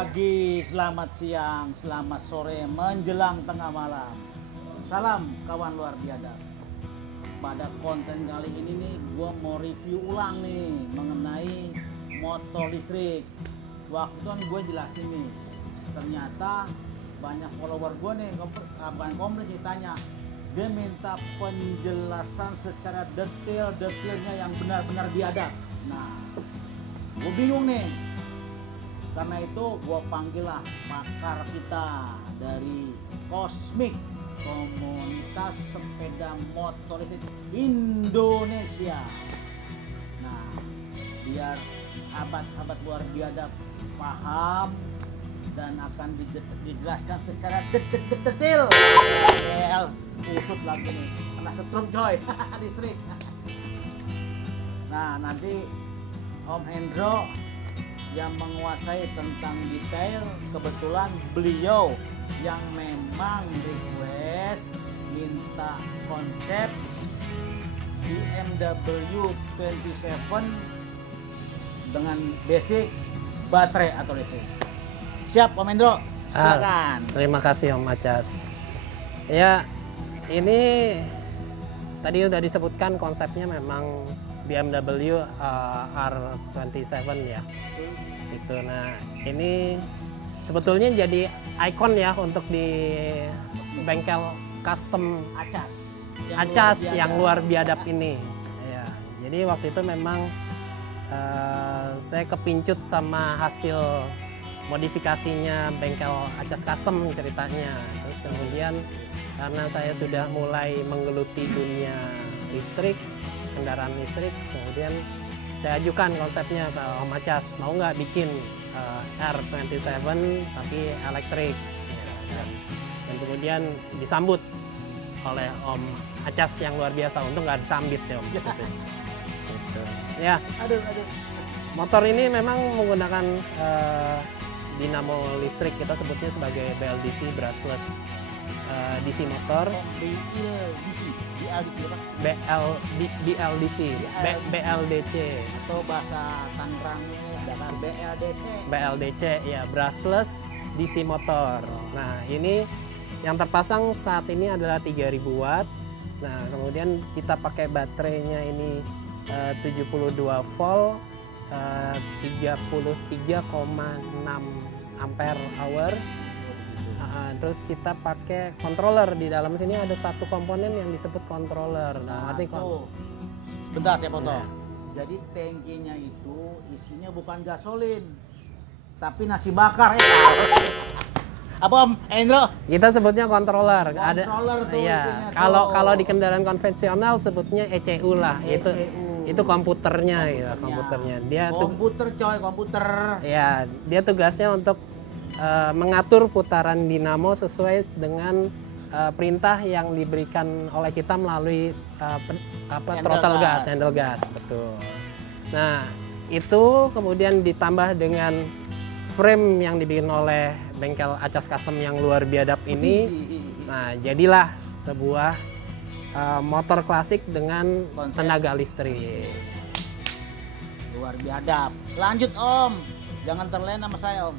pagi, selamat siang, selamat sore, menjelang tengah malam. Salam kawan luar biadab. Pada konten kali ini nih, gue mau review ulang nih mengenai motor listrik. Waktu itu kan gue jelasin nih, ternyata banyak follower gue nih, abang kompleks ditanya, dia minta penjelasan secara detailnya yang benar-benar biadab. Nah, gue bingung nih. Karena itu gue panggil lah pakar kita dari Cosmic, komunitas sepeda motor listrik Indonesia. Nah, biar sahabat-sahabat luar biadab paham dan akan dijelaskan secara detail. Usut lagi nih, kena setrum coy, listrik. Nah, nanti Om Hendro yang menguasai tentang detail, kebetulan beliau yang memang request minta konsep BMW 27 dengan basic baterai atau listrik. Siap Om Hendro, silakan. Terima kasih Om Acas. Ya, ini tadi udah disebutkan konsepnya memang BMW R27 ya. Itu. Nah, ini sebetulnya jadi ikon ya untuk di bengkel custom Acas yang luar biadab ini. Ya, jadi waktu itu memang saya kepincut sama hasil modifikasinya bengkel Acas Custom ceritanya. Terus kemudian karena saya sudah mulai menggeluti dunia listrik, kendaraan listrik, kemudian saya ajukan konsepnya ke Om Acas, mau nggak bikin R27 tapi elektrik, dan kemudian disambut oleh Om Acas yang luar biasa. Untung nggak disambit ya Om. Gitu. Ya, motor ini memang menggunakan dinamo listrik, kita sebutnya sebagai BLDC, brushless DC motor. BLDC atau bahasa Tangerangnya adalah BLDC ya, brushless DC motor. Nah, ini yang terpasang saat ini adalah 3000 watt. Nah, kemudian kita pakai baterainya ini 72 volt, 33,6 ampere hour. Terus kita pakai controller. Di dalam sini ada satu komponen yang disebut controller. Nah, bentar saya potong. Nah. Jadi tangkinya itu isinya bukan gasolin, tapi nasi bakar ya. Apa Om Hendro? Kita sebutnya controller. Controller ada, tuh. Ya, kalau di kendaraan konvensional sebutnya ECU lah. Itu komputernya ya, komputernya. Dia komputer. Ya, dia tugasnya untuk mengatur putaran dinamo sesuai dengan perintah yang diberikan oleh kita melalui throttle gas, handle gas, betul. Nah, itu kemudian ditambah dengan frame yang dibikin oleh bengkel Acas Custom yang luar biadab ini. Nah, jadilah sebuah motor klasik dengan tenaga listrik. Luar biadab. Lanjut Om, jangan terlena sama saya Om.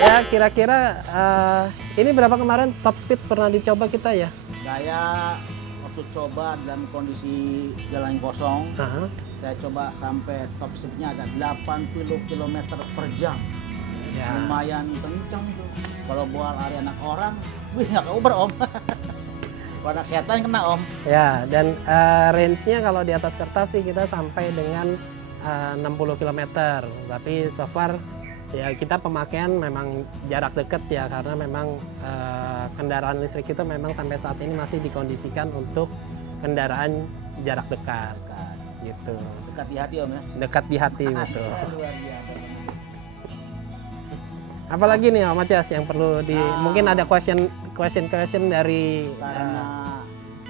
Ya, kira-kira ini berapa kemarin top speed pernah dicoba kita ya? Saya waktu coba dalam kondisi jalan kosong, saya coba sampai top speednya ada 80 km per jam. Ya. Lumayan kenceng tuh. Kalau buat lari anak orang, nggak ke Uber Om. Kalau anak setan kena Om. Ya, dan range-nya kalau di atas kertas sih kita sampai dengan 60 km. Tapi so far ya kita pemakaian memang jarak dekat ya, karena memang kendaraan listrik itu memang sampai saat ini masih dikondisikan untuk kendaraan jarak dekat. Gitu. Dekat di hati Om ya? Dekat di hati, betul. Apalagi nih Om Acas yang perlu mungkin ada question dari karena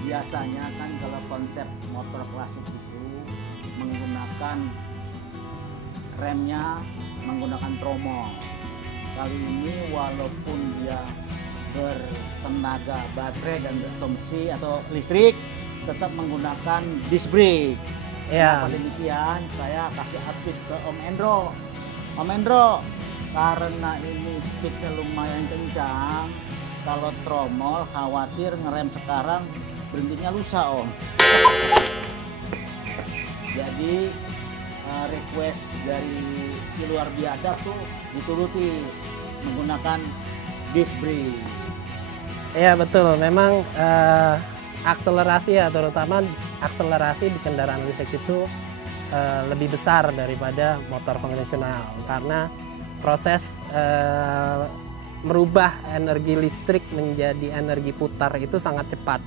biasanya kan kalau konsep motor klasik itu menggunakan remnya menggunakan tromol. Kali ini walaupun dia bertenaga baterai dan mesin atau listrik, tetap menggunakan disc brake. Ya. Pada demikian saya kasih advice ke Om Hendro. Om Endro, karena ini speednya lumayan kencang, kalau tromol khawatir ngerem sekarang berhentinya lusa Om. Jadi request dari si luar biadab tuh dituruti menggunakan disc brake. Iya betul, memang akselerasi ya, terutama akselerasi di kendaraan listrik itu lebih besar daripada motor konvensional karena proses merubah energi listrik menjadi energi putar itu sangat cepat.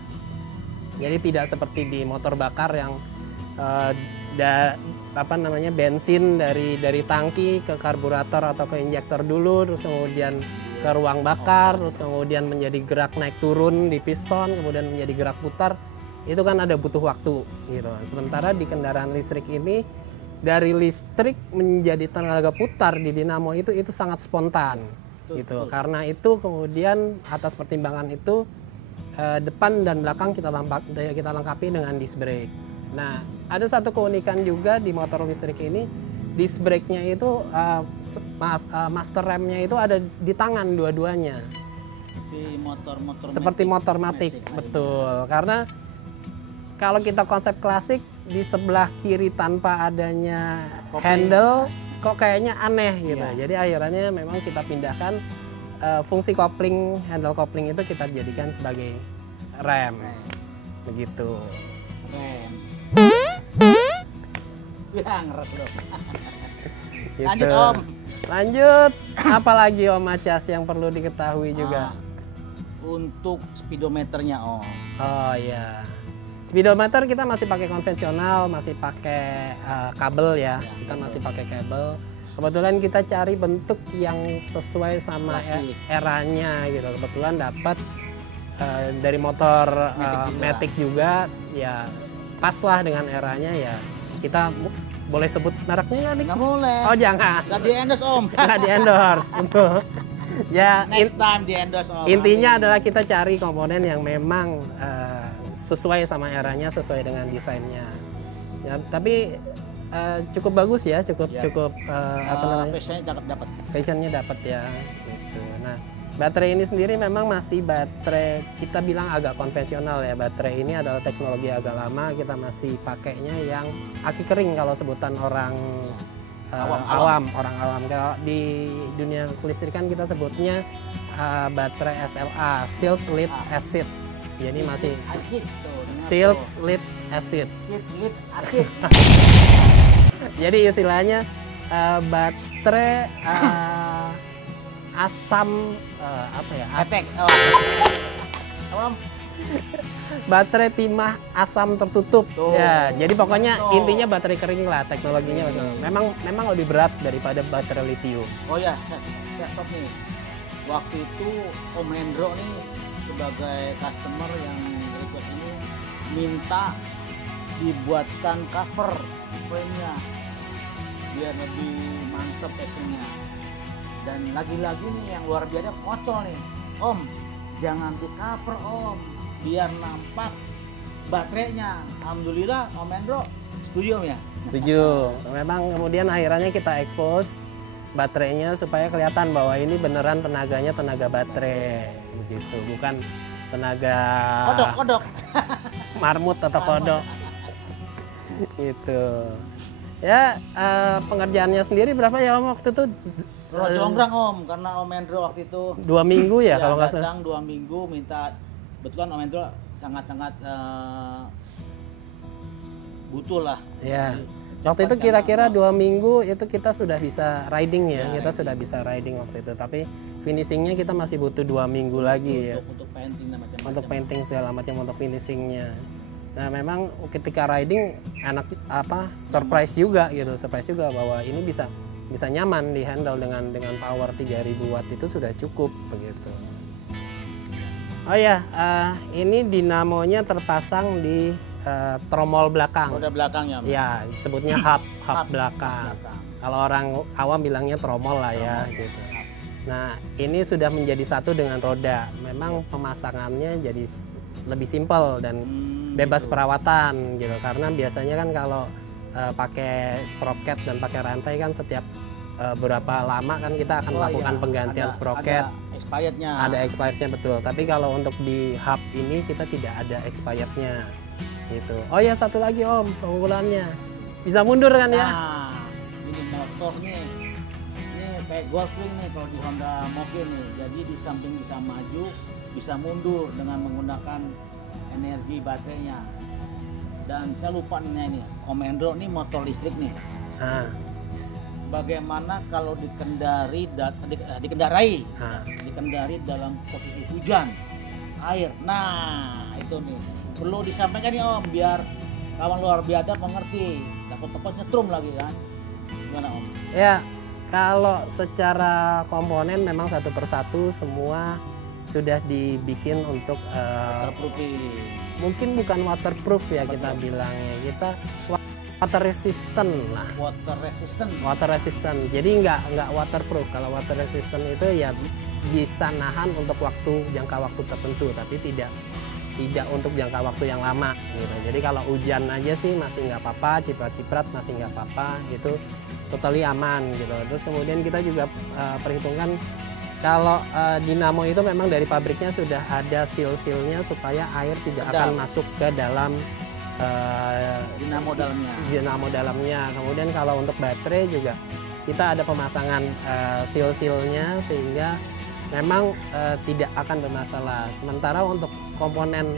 Jadi tidak seperti di motor bakar yang bensin dari tangki ke karburator atau ke injektor dulu, terus kemudian ke ruang bakar, terus kemudian menjadi gerak naik turun di piston, kemudian menjadi gerak putar. Itu kan ada butuh waktu gitu. Sementara di kendaraan listrik ini dari listrik menjadi tenaga putar di dinamo itu sangat spontan gitu. Karena itu kemudian atas pertimbangan itu depan dan belakang kita lengkapi dengan disc brake. Nah, ada satu keunikan juga di motor listrik ini, disc brake-nya itu master rem-nya itu ada di tangan dua-duanya. Seperti motor matic, betul. Karena kalau kita konsep klasik di sebelah kiri tanpa adanya handle kok kayaknya aneh gitu. Jadi akhirnya memang kita pindahkan fungsi kopling, handle kopling itu kita jadikan sebagai rem. Begitu. Rem. Ya ngeres loh. Gitu. Lanjut Om. Lanjut, apalagi Om Acas yang perlu diketahui juga? Untuk speedometernya Om. Oh iya. Speedometer kita masih pakai konvensional, masih pakai kabel ya. Kita masih pakai kabel. Kebetulan kita cari bentuk yang sesuai sama eranya gitu. Kebetulan dapat dari motor Matic juga ya, pas lah dengan eranya ya. Kita boleh sebut mereknya nggak nih? Nggak boleh. Oh jangan. Nggak di endorse Om. Nggak di endorse, betul. Ya, Next time di endorse Om. Intinya adalah kita cari komponen yang memang sesuai sama eranya, sesuai dengan desainnya. Ya, tapi cukup bagus ya, cukup apa namanya? Fashionnya cakep dapat. Fashionnya dapat ya. Gitu. Nah, baterai ini sendiri memang masih baterai kita bilang agak konvensional ya. Baterai ini adalah teknologi agak lama, kita masih pakainya yang aki kering kalau sebutan orang awam. Orang awam. Kalau di dunia kelistrikan kita sebutnya baterai SLA, Silk Lead Acid. Jadi masih Silk Lead Acid. Silk Lead Acid. Jadi istilahnya baterai asam apa ya? Efek. Om. Baterai timah asam tertutup. Tuh. Ya, jadi pokoknya intinya baterai kering lah teknologinya. Memang lebih berat daripada baterai lithium. Oh ya, stop nih. Waktu itu Om Hendro nih sebagai customer yang request ini minta dibuatkan cover frame-nya biar lebih mantep casingnya. Dan lagi-lagi nih yang luar biasa kocol nih, Om, jangan di cover Om, biar nampak baterainya. Alhamdulillah Om Hendro setuju Om ya? Setuju. Memang kemudian akhirnya kita expose baterainya supaya kelihatan bahwa ini beneran tenaganya tenaga baterai, begitu, bukan tenaga kodok. Marmut atau kodok. Gitu. Ya, pengerjaannya sendiri berapa ya Om waktu itu? Jonggrang Om, karena Om Hendro waktu itu 2 minggu ya kalau nggak salah. Datang 2 minggu minta, betulan Om Hendro sangat-sangat butuh lah. Ya. Waktu itu kira-kira 2 minggu itu kita sudah bisa riding ya, kita sudah bisa riding waktu itu. Tapi finishingnya kita masih butuh 2 minggu lagi ya. Untuk painting dan macam-macam. Untuk painting segala macam, untuk finishingnya. Nah memang ketika riding enak surprise juga gitu, surprise juga bahwa ini bisa nyaman di handle dengan power 3000 watt itu sudah cukup begitu. Oh ya, ini dinamonya terpasang di tromol belakang. Roda belakangnya. Ya, sebutnya hub belakang. Kalau orang awam bilangnya tromol lah ya gitu. Nah, ini sudah menjadi satu dengan roda. Memang pemasangannya jadi lebih simpel dan bebas perawatan gitu. Karena biasanya kan kalau pakai sprocket dan pakai rantai kan setiap berapa lama kan kita akan melakukan penggantian sprocket. Ada expirednya. Ada expirednya betul. Tapi kalau untuk di hub ini kita tidak ada expirednya gitu. Oh ya, satu lagi Om, keunggulannya bisa mundur kan ya? Nah, ini motor nih, ini kayak Goldwing nih kalau di Honda Moge nih. Jadi di samping bisa maju, bisa mundur dengan menggunakan energi baterainya. Dan saya lupa nih ini, Comendro ini motor listrik nih. Nah, Bagaimana kalau dikendarai dalam posisi hujan, air. Nah, itu nih perlu disampaikan nih Om, biar kawan luar biadab mengerti. Takut-takut nyetrum lagi kan? Gimana Om? ya kalau secara komponen memang satu persatu semua sudah dibikin untuk Terproofing. mungkin bukan waterproof ya kita bilangnya, kita water resistant lah. Water resistant. Jadi nggak waterproof. Kalau water resistant itu ya bisa nahan untuk jangka waktu tertentu, tapi tidak untuk jangka waktu yang lama gitu. Jadi kalau hujan aja sih masih nggak apa-apa, ciprat-ciprat masih nggak apa-apa, itu totally aman gitu. Terus kemudian kita juga perhitungkan kalau dinamo itu memang dari pabriknya sudah ada seal-sealnya supaya air tidak akan masuk ke dalam dinamo dalamnya. Kemudian kalau untuk baterai juga kita ada pemasangan seal-sealnya sehingga memang tidak akan bermasalah. Sementara untuk komponen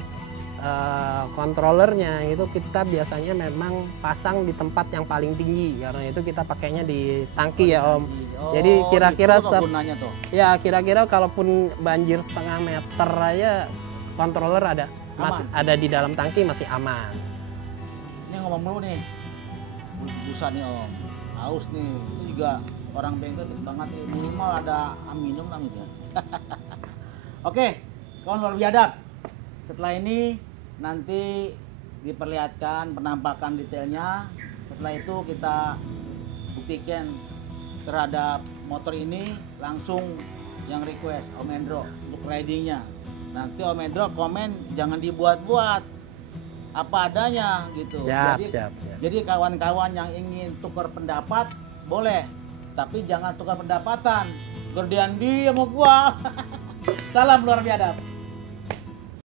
controllernya itu kita biasanya memang pasang di tempat yang paling tinggi, karena itu kita pakainya di tangki ya Om. Jadi kira-kira kira-kira kalaupun banjir setengah meter aja controller ada di dalam tangki masih aman. Ini ngomong dulu nih, busa nih Om, haus nih, itu juga orang bengkel banget nih, minimal ada minum lah gitu. Oke, kawan luar biadab, setelah ini nanti diperlihatkan penampakan detailnya. Setelah itu kita buktikan terhadap motor ini, langsung yang request Om Endro untuk ridingnya. Nanti Om Endro komen jangan dibuat-buat, apa adanya gitu. Siap. Jadi kawan-kawan yang ingin tukar pendapat boleh, tapi jangan tukar pendapatan. Gedean dia sama gua. Salam luar biadab.